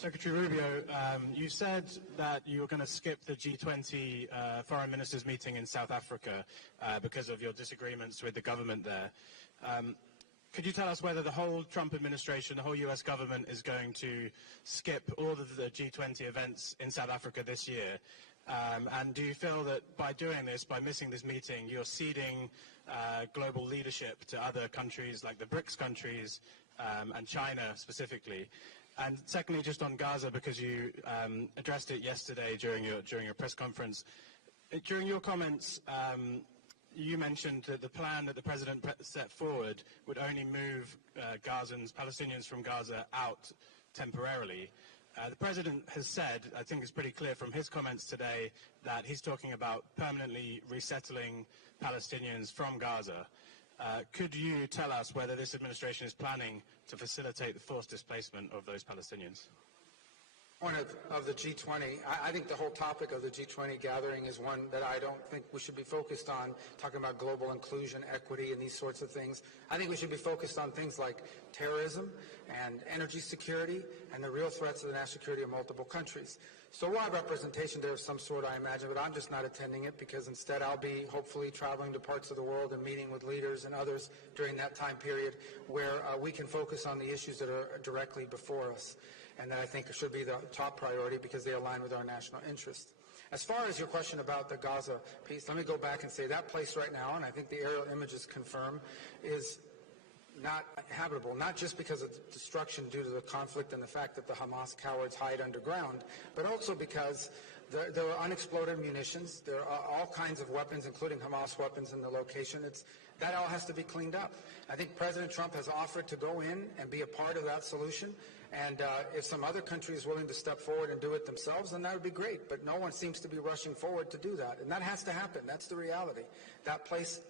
Secretary Rubio, you said that you were going to skip the G20 foreign ministers meeting in South Africa because of your disagreements with the government there. Could you tell us whether the whole Trump administration, the whole US government is going to skip all of the G20 events in South Africa this year? And do you feel that by doing this, by missing this meeting, you're ceding global leadership to other countries like the BRICS countries and China specifically? And secondly, just on Gaza, because you addressed it yesterday during your press conference, during your comments, you mentioned that the plan that the president set forward would only move Palestinians from Gaza out temporarily. The president has said, I think it's pretty clear from his comments today, that he's talking about permanently resettling Palestinians from Gaza. Could you tell us whether this administration is planning to facilitate the forced displacement of those Palestinians? One of the G20, I think the whole topic of the G20 gathering is one that I don't think we should be focused on, talking about global inclusion, equity, and these sorts of things. I think we should be focused on things like terrorism and energy security and the real threats to the national security of multiple countries. So we'll have representation there of some sort, I imagine, but I'm just not attending it because instead I'll be hopefully traveling to parts of the world and meeting with leaders and others during that time period where we can focus on the issues that are directly before us and that I think should be the top priority because they align with our national interest. As far as your question about the Gaza piece, let me go back and say that place right now, and I think the aerial images confirm, is not habitable, not just because of destruction due to the conflict and the fact that the Hamas cowards hide underground, but also because there are unexploded munitions. There are all kinds of weapons, including Hamas weapons in the location. That all has to be cleaned up. I think President Trump has offered to go in and be a part of that solution. And if some other country is willing to step forward and do it themselves, then that would be great. But no one seems to be rushing forward to do that. And that has to happen. That's the reality. That place,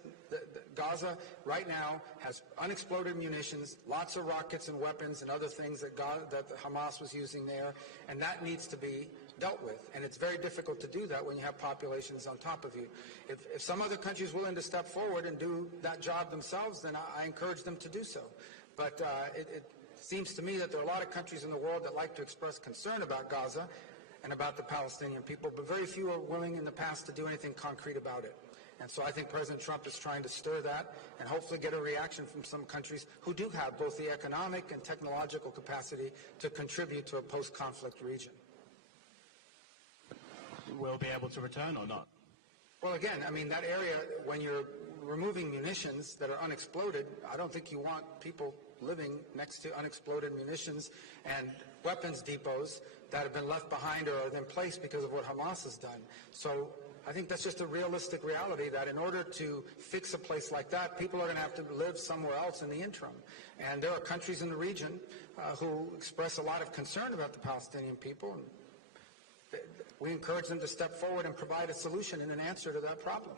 Gaza, right now has unexploded munitions, lots of rockets and weapons and other things that Hamas was using there. And that needs to be dealt with. And it's very difficult to do that when you have populations on top of you. If some other country is willing to step forward and do that job themselves, then I encourage them to do so. But it seems to me that there are a lot of countries in the world that like to express concern about Gaza and about the Palestinian people, but very few are willing in the past to do anything concrete about it. And so I think President Trump is trying to stir that and hopefully get a reaction from some countries who do have both the economic and technological capacity to contribute to a post-conflict region. Will be able to return or not? Well, again, I mean, that area, when you're removing munitions that are unexploded, I don't think you want people living next to unexploded munitions and weapons depots that have been left behind or are in place because of what Hamas has done. So I think that's just a realistic reality that in order to fix a place like that, people are going to have to live somewhere else in the interim. And there are countries in the region who express a lot of concern about the Palestinian people. And we encourage them to step forward and provide a solution and an answer to that problem.